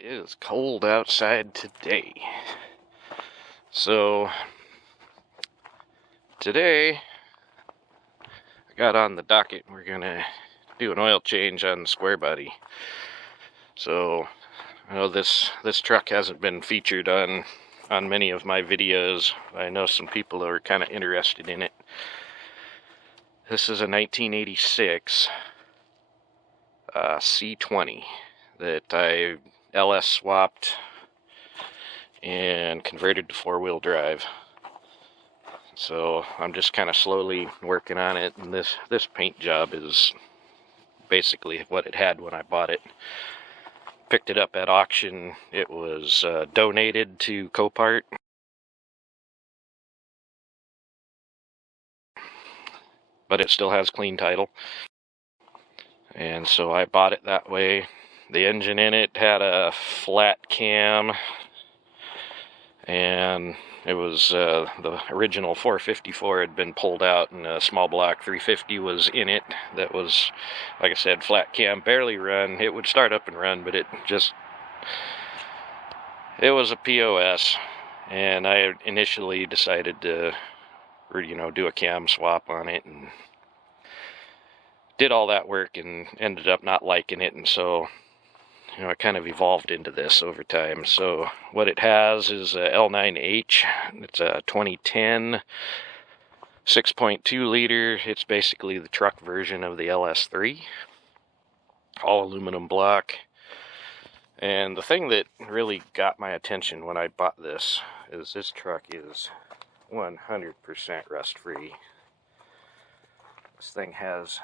It is cold outside today. So today I got on the docket. We're gonna do an oil change on the square body. So I know this truck hasn't been featured on many of my videos. I know some people are kind of interested in it. This is a 1986 C20 that I LS swapped and converted to four-wheel drive. So I'm just kind of slowly working on it, and this paint job is basically what it had when I bought it. Picked it up at auction. It was donated to Copart. But it still has clean title. And so I bought it that way. The engine in it had a flat cam, and it was the original 454 had been pulled out, and a small block 350 was in it. That was, like I said, flat cam, barely run. It would start up and run, but it was a POS. And I initially decided to, do a cam swap on it, and did all that work and ended up not liking it, and so it kind of evolved into this over time. So what it has is a L9H. It's a 2010 6.2 liter. It's basically the truck version of the LS3. All aluminum block. And the thing that really got my attention when I bought this is this truck is 100% rust-free. This thing has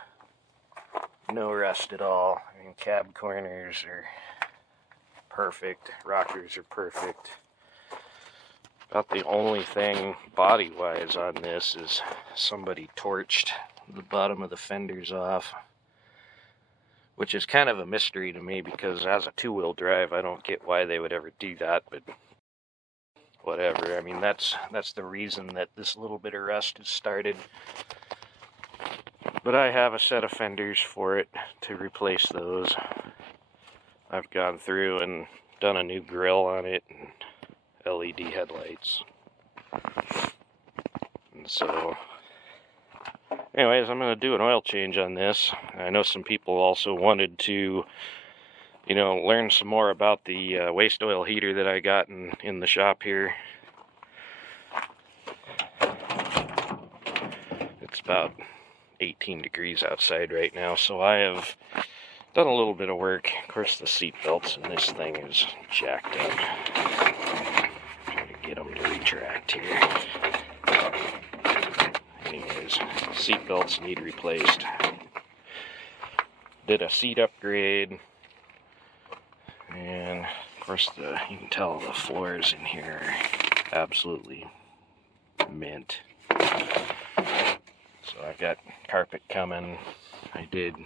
no rust at all. I mean, cab corners are perfect. Rockers are perfect. About the only thing body-wise on this is somebody torched the bottom of the fenders off, which is kind of a mystery to me, because as a two-wheel drive, I don't get why they would ever do that, but whatever. I mean, that's the reason that this little bit of rust has started. But I have a set of fenders for it to replace those. I've gone through and done a new grill on it and LED headlights. And so, anyways, I'm going to do an oil change on this. I know some people also wanted to, learn some more about the waste oil heater that I got in the shop here. It's about 18 degrees outside right now, so I have done a little bit of work. Of course, the seat belts in this thing is jacked up. Trying to get them to retract here. Anyways, seat belts need replaced. Did a seat upgrade, and of course you can tell the floors in here are absolutely mint. So I got carpet coming. I did,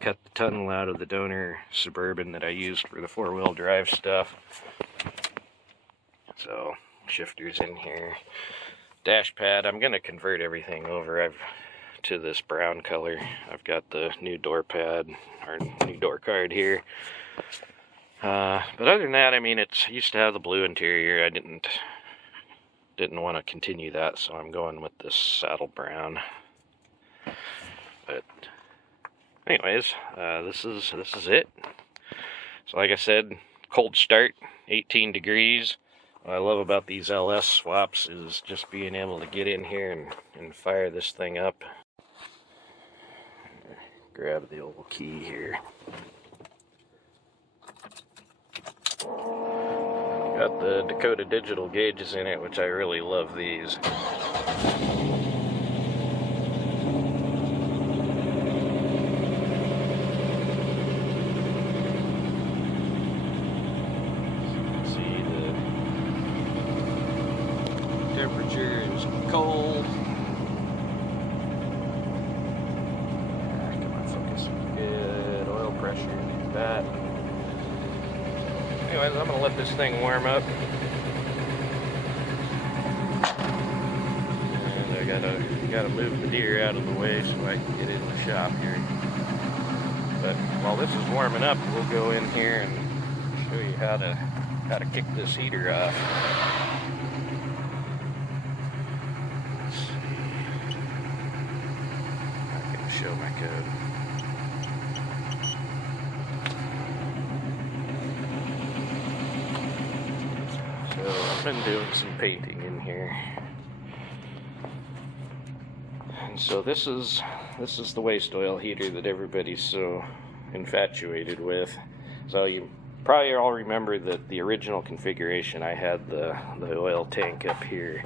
cut the tunnel out of the donor Suburban that I used for the four-wheel drive stuff. So, shifters in here. Dash pad, I'm going to convert everything over to this brown color. I've got the new door pad, or new door card here. But other than that, I mean, it used to have the blue interior. I didn't want to continue that, so I'm going with this saddle brown. But anyways, this is it. So like I said, cold start, 18 degrees. What I love about these LS swaps is just being able to get in here and fire this thing up. Grab the old key here. Got the Dakota digital gauges in it, which I really love these. Temperature is cold. Come on, focus. Good. Oil pressure, need that. Anyways, I'm gonna let this thing warm up. And I gotta move the deer out of the way so I can get in the shop here. But while this is warming up, we'll go in here and show you how to kick this heater off. Let's see. I can show my code. So I've been doing some painting in here. And so this is the waste oil heater that everybody's so infatuated with. So you probably all remember that the original configuration, I had the oil tank up here,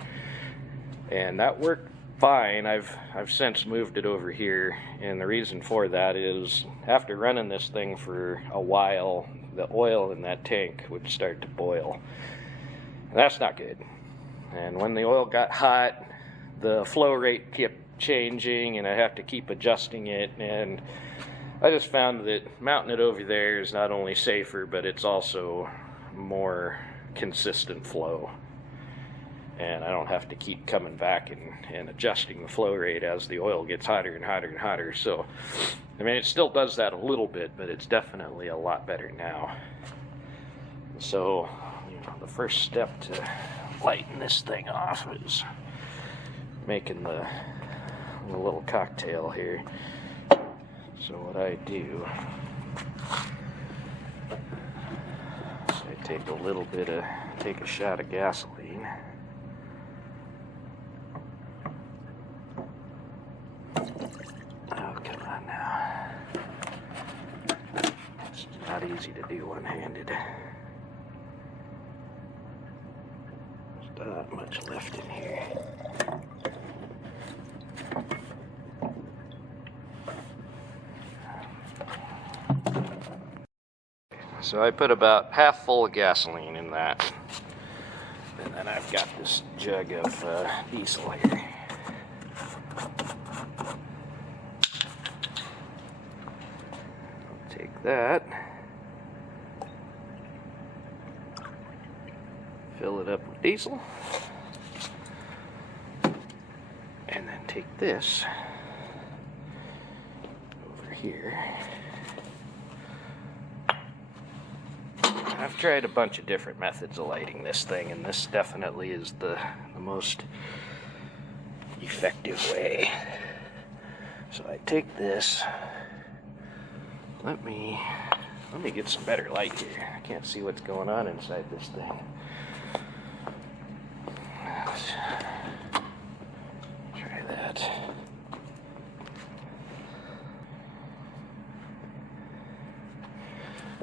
and that worked fine. I've since moved it over here, and the reason for that is after running this thing for a while, the oil in that tank would start to boil, and that's not good. And when the oil got hot, the flow rate kept changing, and I have to keep adjusting it, and I just found that mounting it over there is not only safer, but it's also more consistent flow, and I don't have to keep coming back and adjusting the flow rate as the oil gets hotter and hotter and hotter. So I mean, it still does that a little bit, but it's definitely a lot better now. So the first step to lighten this thing off is making the little cocktail here. So what I do is I take a shot of gasoline. Oh, come on now. It's not easy to do one-handed. There's not much left in here. So I put about half full of gasoline in that, and then I've got this jug of diesel here. I'll take that, fill it up with diesel, and then take this over here. I've tried a bunch of different methods of lighting this thing, and this definitely is the most effective way. So I take this. Let me get some better light here. I can't see what's going on inside this thing. Let's try that.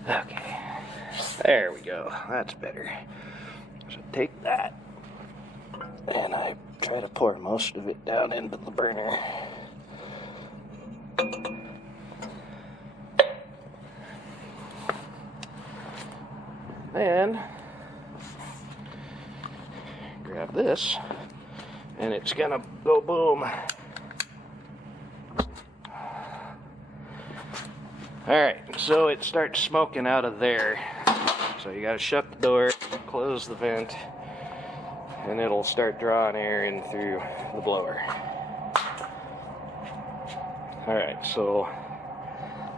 Okay. There we go, that's better. So take that, and I try to pour most of it down into the burner. Then, grab this, and it's gonna go boom. Alright, so it starts smoking out of there. So you gotta shut the door, close the vent, and it'll start drawing air in through the blower. Alright, so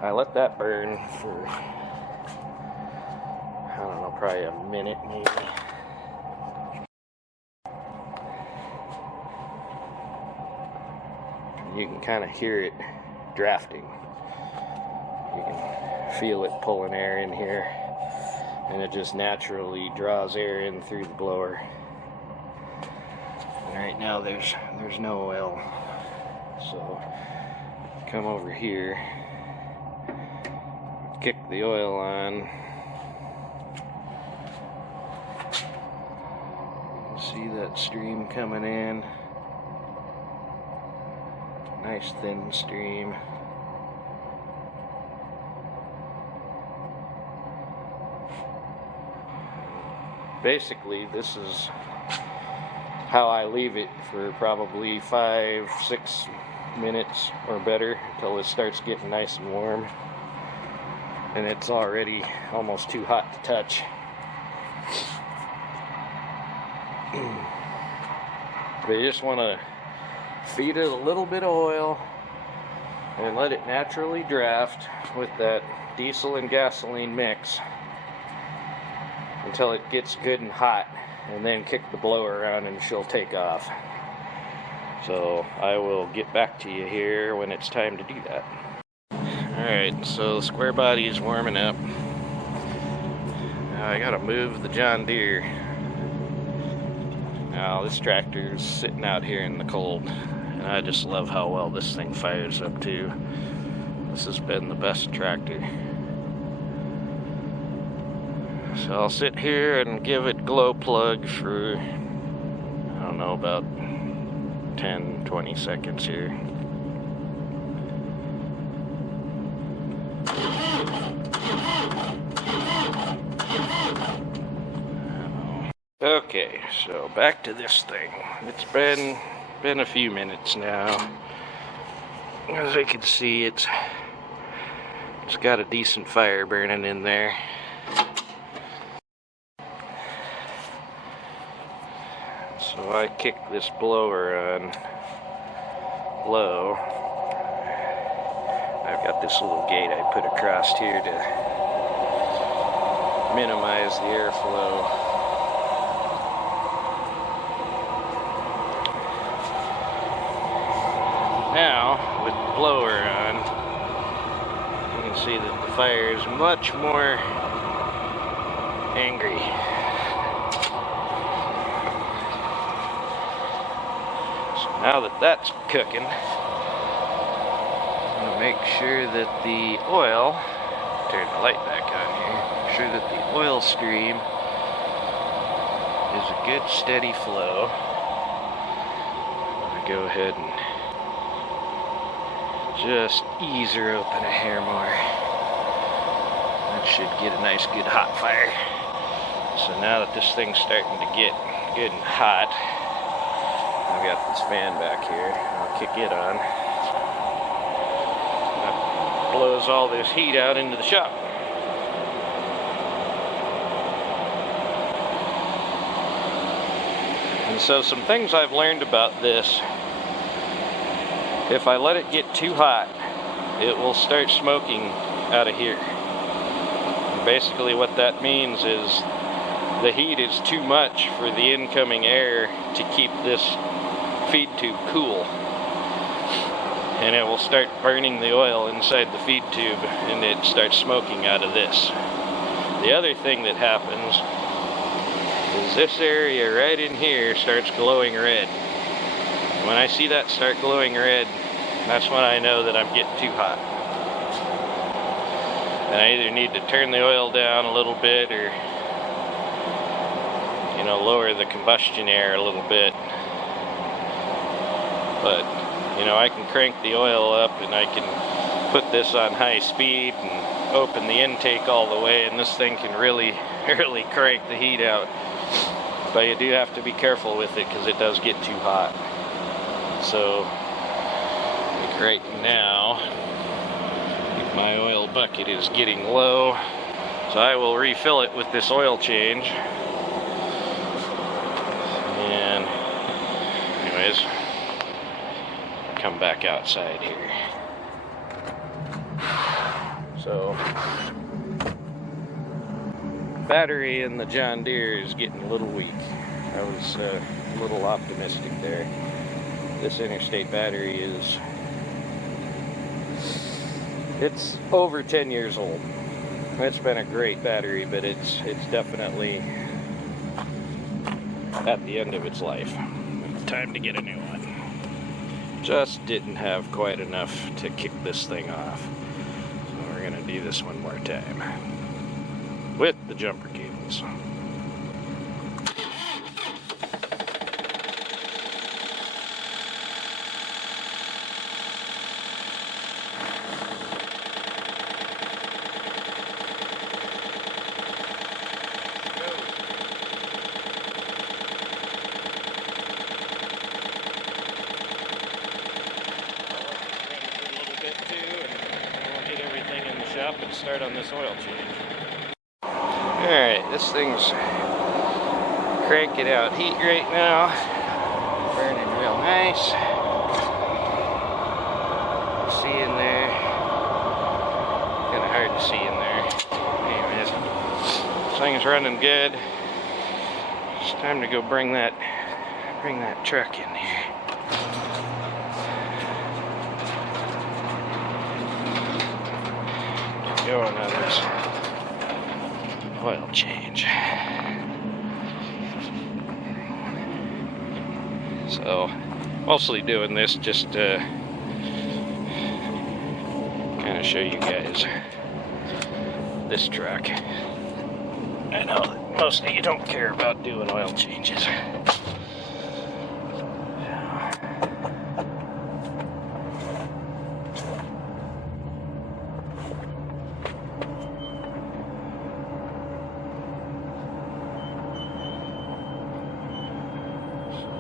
I let that burn for, I don't know, probably a minute maybe. You can kind of hear it drafting. You can feel it pulling air in here, and it just naturally draws air in through the blower. And right now there's no oil, so come over here, kick the oil on. See that stream coming in, nice thin stream. Basically, this is how I leave it for probably 5-6 minutes or better until it starts getting nice and warm, and it's already almost too hot to touch. But you just want to feed it a little bit of oil and let it naturally draft with that diesel and gasoline mix. until it gets good and hot, and then kick the blower around and she'll take off. So I will get back to you here when it's time to do that. Alright, so the square body is warming up. Now I gotta move the John Deere. Now this tractor is sitting out here in the cold, and I just love how well this thing fires up too. This has been the best tractor. So I'll sit here and give it glow plug for, I don't know, about 10-20 seconds here. Okay, so back to this thing. It's been a few minutes now. As I can see, it's got a decent fire burning in there. So I kick this blower on low. I've got this little gate I put across here to minimize the airflow. Now, with the blower on, you can see that the fire is much more angry. So now that that's cooking, I'm going to make sure that the oil, turn the light back on here, make sure that the oil stream is a good steady flow. I'm going to go ahead and just ease her open a hair more. That should get a nice good hot fire. So now that this thing's starting to get good and hot, I've got this fan back here. I'll kick it on. That blows all this heat out into the shop. And so some things I've learned about this: if I let it get too hot, it will start smoking out of here. And basically what that means is the heat is too much for the incoming air to keep this feed tube cool. And it will start burning the oil inside the feed tube, and it starts smoking out of this. The other thing that happens is this area right in here starts glowing red. When I see that start glowing red, that's when I know that I'm getting too hot. And I either need to turn the oil down a little bit, or, you know, lower the combustion air a little bit. But, you know, I can crank the oil up, and I can put this on high speed and open the intake all the way, and this thing can really crank the heat out. But you do have to be careful with it, because it does get too hot. So, like right now, my oil bucket is getting low, so I will refill it with this oil change. And anyways, come back outside here. So, battery in the John Deere is getting a little weak. I was a little optimistic there. This interstate battery it's over 10 years old. It's been a great battery, but it's definitely at the end of its life. Time to get a new one. Just didn't have quite enough to kick this thing off. So we're gonna do this one more time with the jumper cables. And start on this oil change. Alright, this thing's cranking out heat right now. Burning real nice. See in there. Kind of hard to see in there. Anyways, thing's running good. It's time to go bring that truck in here. Get going on this oil change. So, mostly doing this just to kind of show you guys this truck. I know that most of you don't care about doing oil changes.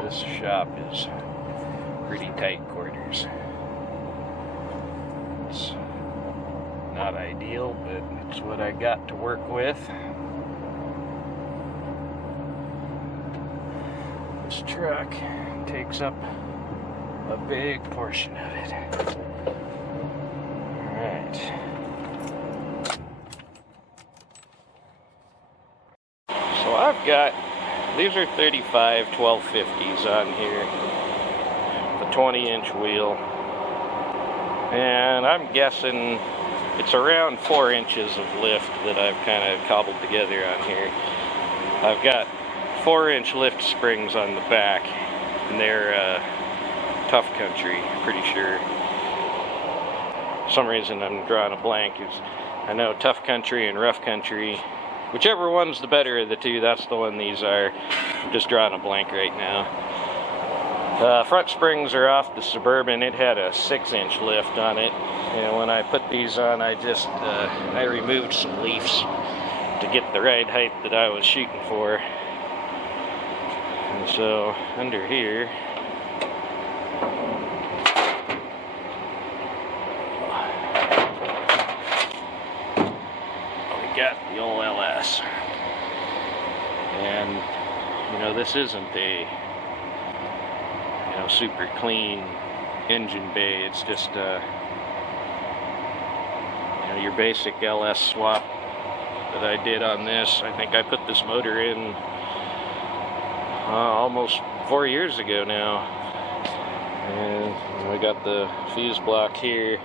This shop is pretty tight quarters. It's not ideal, but it's what I got to work with. This truck takes up a big portion of it. Alright. So I've got, these are 35 1250s on here, the 20-inch wheel, and I'm guessing it's around 4 inches of lift that I've kind of cobbled together on here. I've got 4-inch lift springs on the back, and they're Tough Country, pretty sure. For some reason I'm drawing a blank. I know Tough Country and Rough Country, whichever one's the better of the two, that's the one these are. I'm just drawing a blank right now. Front springs are off the Suburban. It had a 6-inch lift on it, and when I put these on, I removed some leaves to get the right height that I was shooting for. And so under here, we got the old LS, and you know, this isn't a super clean engine bay. It's just your basic LS swap that I did on this. I think I put this motor in almost 4 years ago now, and we got the fuse block here,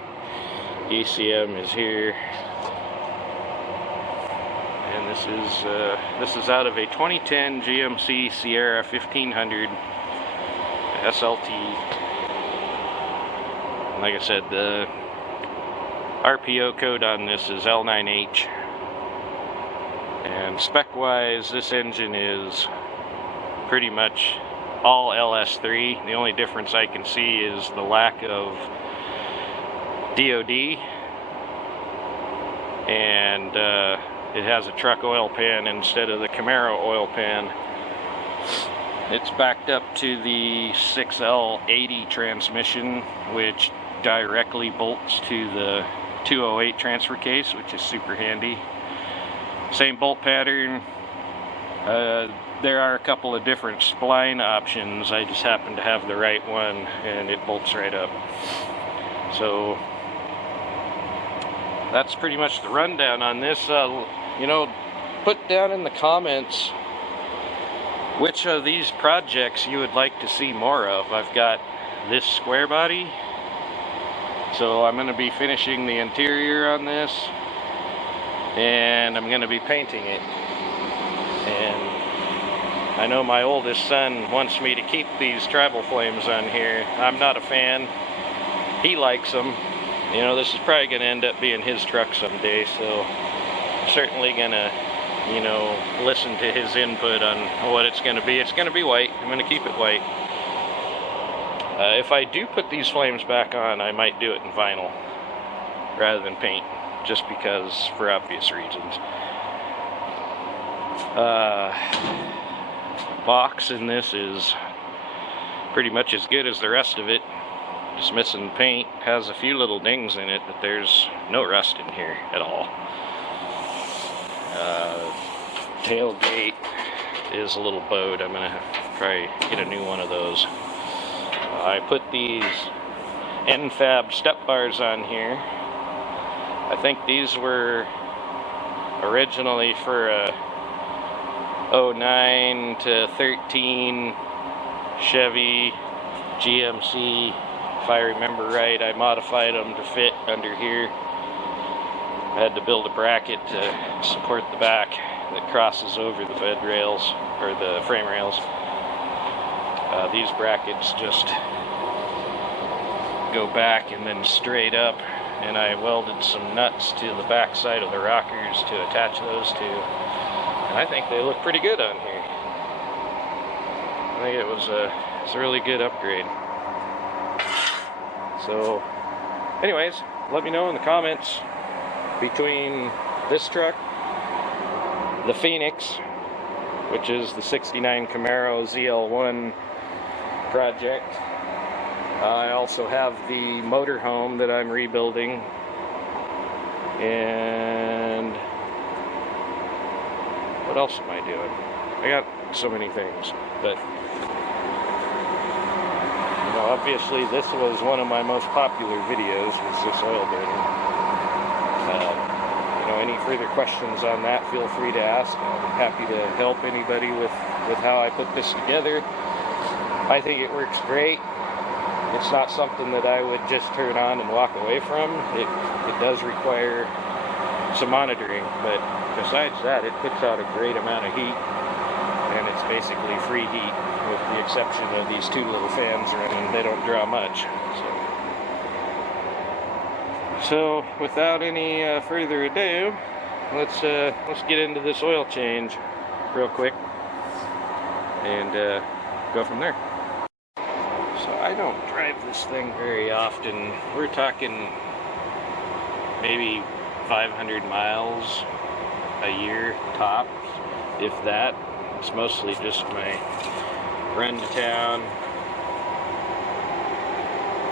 ECM is here, and this is out of a 2010 GMC Sierra 1500 SLT. Like I said, the RPO code on this is L9H, and spec wise this engine is pretty much all LS3. The only difference I can see is the lack of DOD, and it has a truck oil pan instead of the Camaro oil pan. It's backed up to the 6L80 transmission, which directly bolts to the 208 transfer case, which is super handy. Same bolt pattern. There are a couple of different spline options. I just happen to have the right one, and it bolts right up. So that's pretty much the rundown on this. Put down in the comments which of these projects you would like to see more of. I've got this square body, so I'm going to be finishing the interior on this, and I'm going to be painting it. And I know my oldest son wants me to keep these travel flames on here. I'm not a fan. He likes them. This is probably going to end up being his truck someday, so I'm certainly going to listen to his input on what it's going to be. It's going to be white. I'm going to keep it white. If I do put these flames back on, I might do it in vinyl rather than paint, just because, for obvious reasons. Box in this is pretty much as good as the rest of it. Just missing paint. Has a few little dings in it, but there's no rust in here at all. Tailgate is a little bowed. I'm gonna try get a new one of those. I put these Enfab step bars on here. I think these were originally for a 09 to 13 Chevy GMC. If I remember right, I modified them to fit under here. I had to build a bracket to support the back that crosses over the bed rails, or the frame rails. These brackets just go back and then straight up, and I welded some nuts to the back side of the rockers to attach those to, and I think they look pretty good on here. I think it's a really good upgrade. So anyways, let me know in the comments between this truck, the Phoenix, which is the 69 Camaro ZL1 project. I also have the motorhome that I'm rebuilding, and what else am I doing? I got so many things, but you know, obviously this was one of my most popular videos, was this oil burner. You know, any further questions on that, feel free to ask. I'm happy to help anybody with how I put this together. I think it works great. It's not something that I would just turn on and walk away from. It does require some monitoring, but besides that, it puts out a great amount of heat, and it's basically free heat, with the exception of these two little fans running. They don't draw much. So without any further ado, let's get into this oil change real quick and go from there. So I don't drive this thing very often. We're talking maybe 500 miles a year tops, if that. It's mostly just my run to town.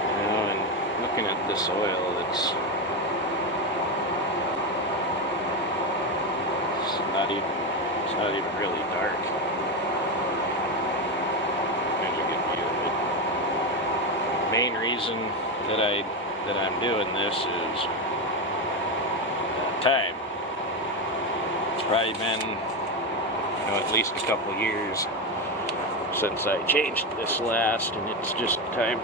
You know, and looking at this oil, it's not even really dark. There's a good view of it. The main reason that I'm doing this is time. It's probably been, you know, at least a couple years since I changed this last, and it's just time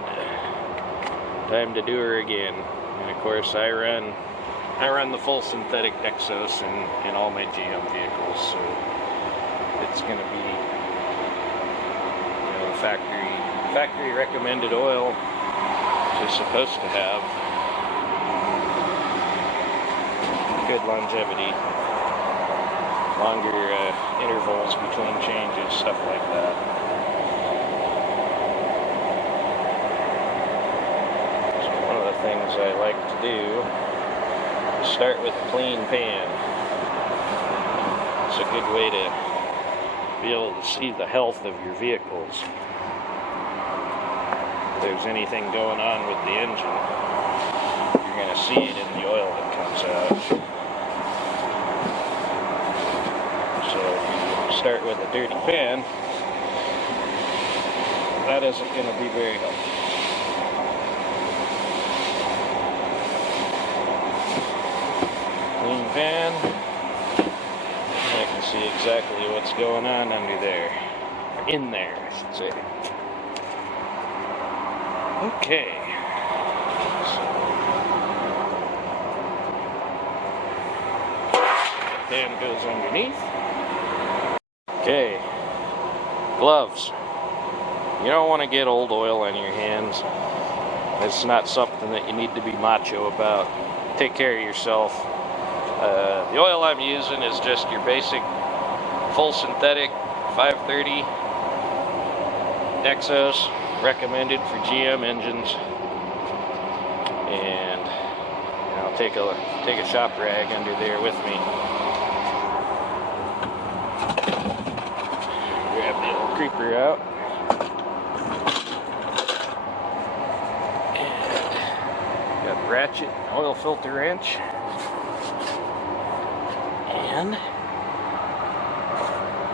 to do her again. And of course, I run the full synthetic Exos in all my GM vehicles, so it's going to be, you know, factory recommended oil, which is supposed to have good longevity, longer intervals between changes, stuff like that. So one of the things I like to do is start with a clean pan. It's a good way to be able to see the health of your vehicles. If there's anything going on with the engine, you're going to see it in the oil that comes out. So if you start with a dirty pan, that isn't going to be very helpful. Clean pan. I can see exactly what's going on under there. Or in there, I should say. Okay. So, the pan goes underneath. Okay. Gloves. You don't want to get old oil on your hands. It's not something that you need to be macho about. Take care of yourself. The oil I'm using is just your basic full synthetic 530 Exos, recommended for GM engines. And I'll take a shop rag under there with me. Grab the old creeper out. And got the ratchet, oil filter wrench. And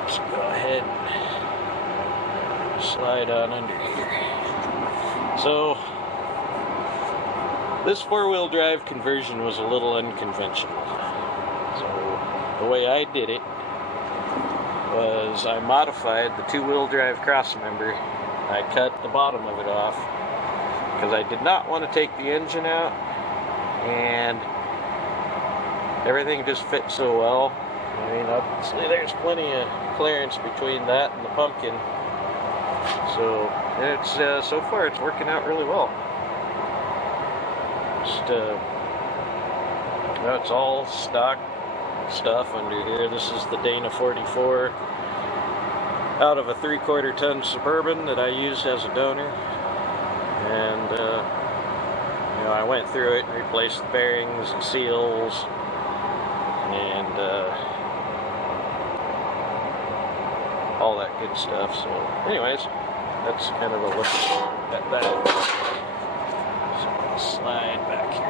just go ahead and slide on under here. So this four-wheel drive conversion was a little unconventional. So the way I did it was I modified the two-wheel drive cross member. I cut the bottom of it off because I did not want to take the engine out, and everything just fit so well. I mean, obviously there's plenty of clearance between that and the pumpkin, so it's so far it's working out really well. Just it's all stock stuff under here. This is the Dana 44 out of a 3/4 ton Suburban that I use as a donor, and you know, I went through it and replaced the bearings and seals and all that good stuff. So anyways, that's kind of a look at that. So I'll slide back here.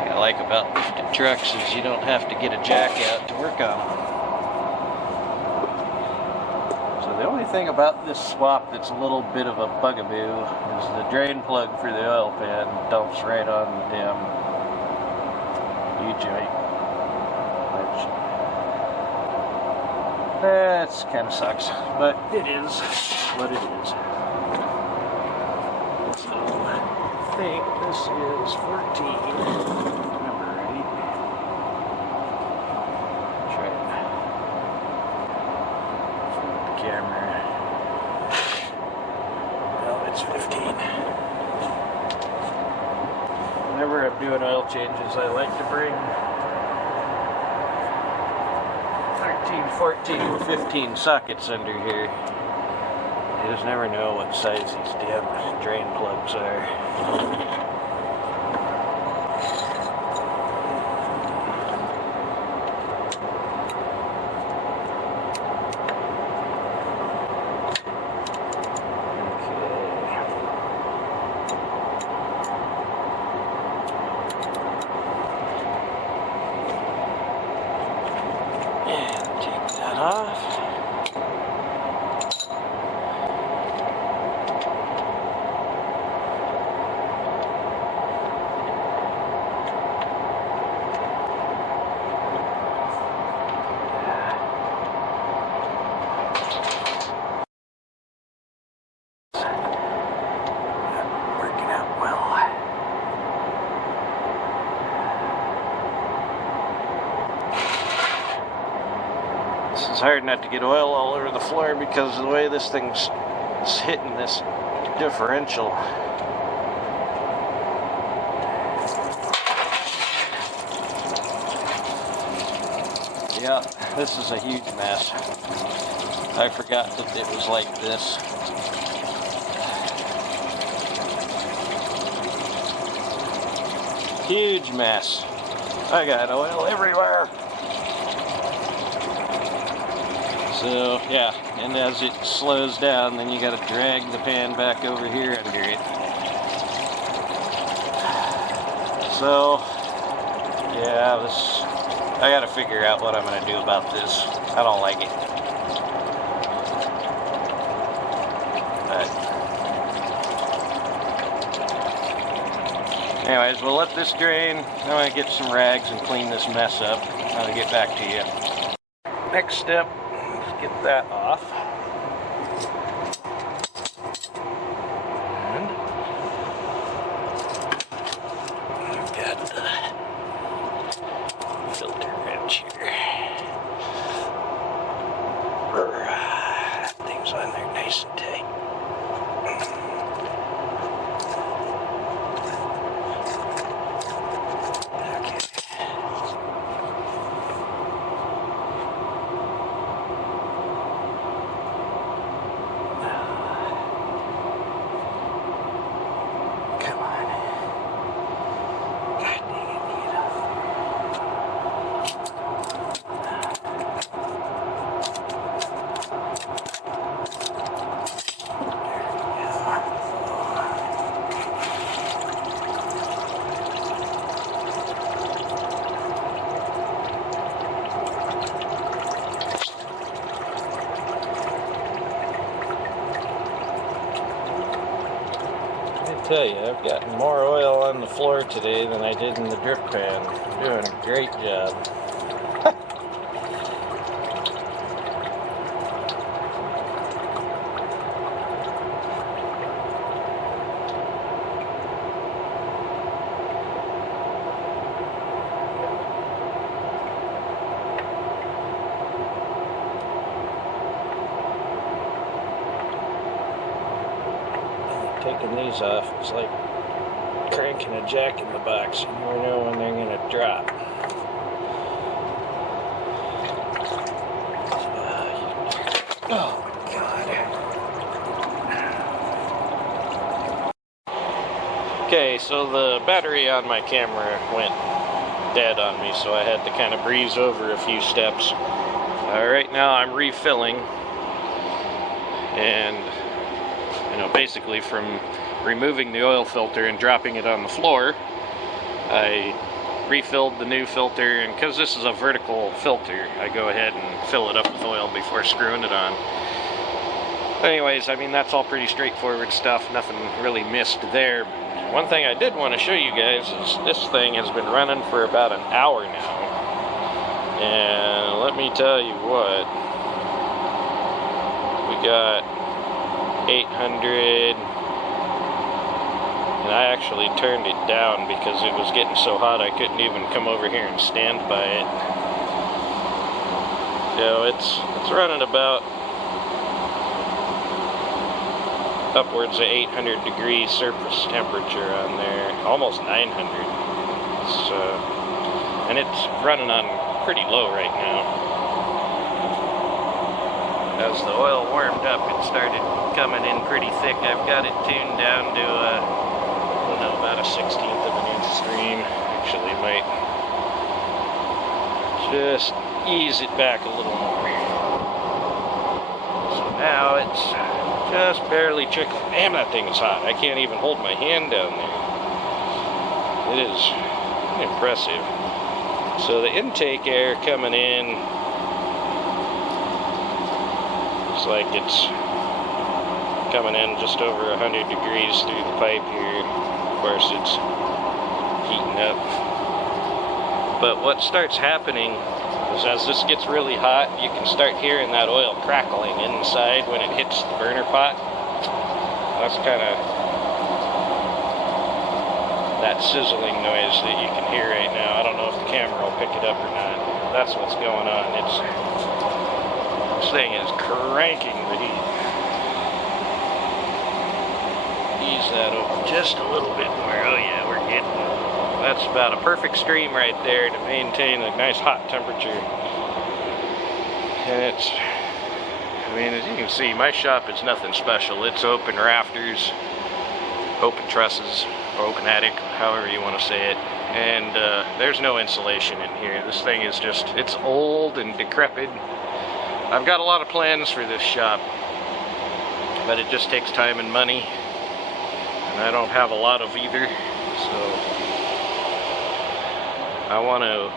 What I like about lifted trucks is you don't have to get a jack out to work on them. So the only thing about this swap that's a little bit of a bugaboo is the drain plug for the oil pan dumps right on the damn U-joint, which that's kind of sucks, but it is what it is. So I think this is 14. Remember, right? That's right. The camera. No, it's 15. Whenever I'm doing oil changes, I like to bring 13, 14, 15 sockets under here. You just never know what size these damn drain plugs are. Off. Working out well. It's hard not to get oil all over the floor because of the way this thing's hitting this differential. Yeah, this is a huge mess. I forgot that it was like this. Huge mess. I got oil everywhere. So yeah, and as it slows down, then you got to drag the pan back over here under it. So yeah, I got to figure out what I'm going to do about this. I don't like it. But anyways, we'll let this drain. I'm going to get some rags and clean this mess up. I'll get back to you. Next step. Get that off. And I've got the filter wrench here. Things on there nice and tight. Tell you, I've gotten more oil on the floor today than I did in the drip pan. I'm doing a great job. taking these off. It's like cranking a jack in the box. You never know when they're going to drop. Oh, God. Okay, so the battery on my camera went dead on me, so I had to kind of breeze over a few steps. Right now I'm refilling, and basically from removing the oil filter and dropping it on the floor, I refilled the new filter, and because this is a vertical filter, I go ahead and fill it up with oil before screwing it on. Anyways, I mean, that's all pretty straightforward stuff, nothing really missed there. One thing I did want to show you guys is this thing has been running for about an hour now. And let me tell you what, we got 800, and I actually turned it down because it was getting so hot I couldn't even come over here and stand by it. So it's running about upwards of 800 degrees surface temperature on there, almost 900. And it's running on pretty low right now. As the oil warmed up, it started coming in pretty thick. I've got it tuned down to about a 1/16 of an inch stream. Actually, might just ease it back a little more. So now it's just barely trickling. Damn, that thing is hot. I can't even hold my hand down there. It is impressive. So the intake air coming in, it's like it's coming in just over 100 degrees through the pipe here. Of course, it's heating up. But what starts happening is as this gets really hot, you can start hearing that oil crackling inside when it hits the burner pot. That's kind of that sizzling noise that you can hear right now. I don't know if the camera will pick it up or not. That's what's going on. This thing is cranking the heat. Ease that over just a little bit more. Oh yeah, we're getting it. That's about a perfect stream right there to maintain a nice hot temperature. And I mean, as you can see, my shop is nothing special. It's open rafters, open trusses, or open attic, however you want to say it. And there's no insulation in here. This thing is just, it's old and decrepit. I've got a lot of plans for this shop, but it just takes time and money. And I don't have a lot of either. So I want to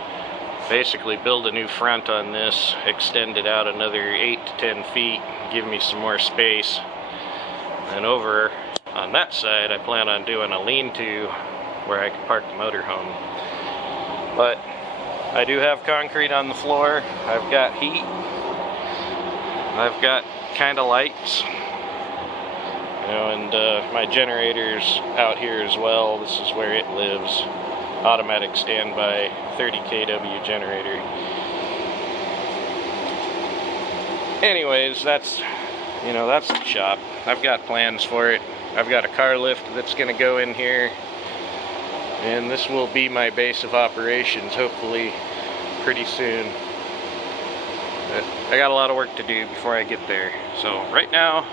basically build a new front on this, extend it out another 8 to 10 feet, give me some more space. And over on that side, I plan on doing a lean-to where I can park the motorhome. But I do have concrete on the floor. I've got heat. I've got kind of lights. And my generator's out here as well. This is where it lives. Automatic standby 30 kW generator. Anyways, that's the shop. I've got plans for it. I've got a car lift that's going to go in here, and this will be my base of operations hopefully pretty soon. But I got a lot of work to do before I get there. So right now,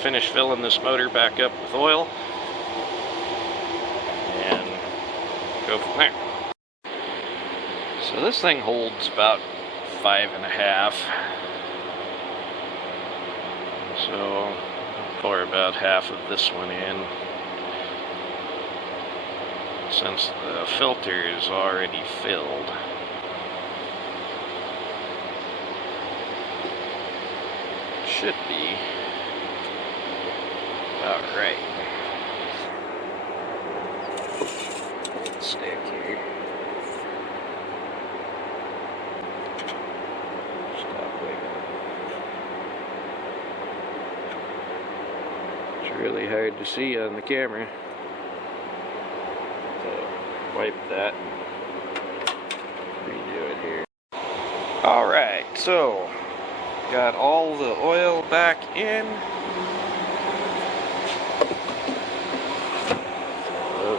finish filling this motor back up with oil and go from there. So this thing holds about 5.5. So I'll pour about half of this one in. Since the filter is already filled, should be about right. Stick here. Stop wiggling. It's really hard to see on the camera. So wipe that and redo it here. Alright, so got all the oil back in.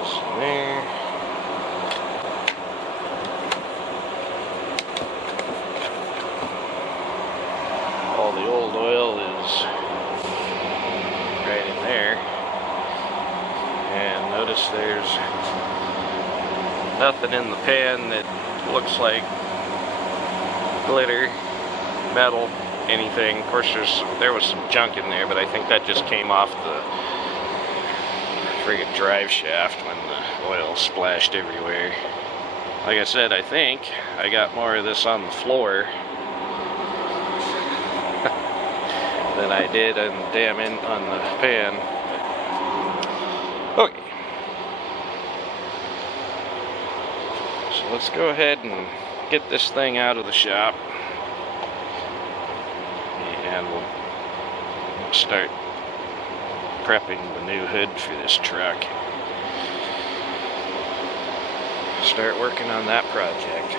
This in there. All the old oil is right in there. And notice there's nothing in the pan that looks like glitter, metal, anything. Of course there was some junk in there, but I think that just came off the friggin' drive shaft when the oil splashed everywhere. Like I said, I think I got more of this on the floor than I did on the damn end on the pan. Okay. So let's go ahead and get this thing out of the shop. And we'll start prepping the new hood for this truck. Start working on that project.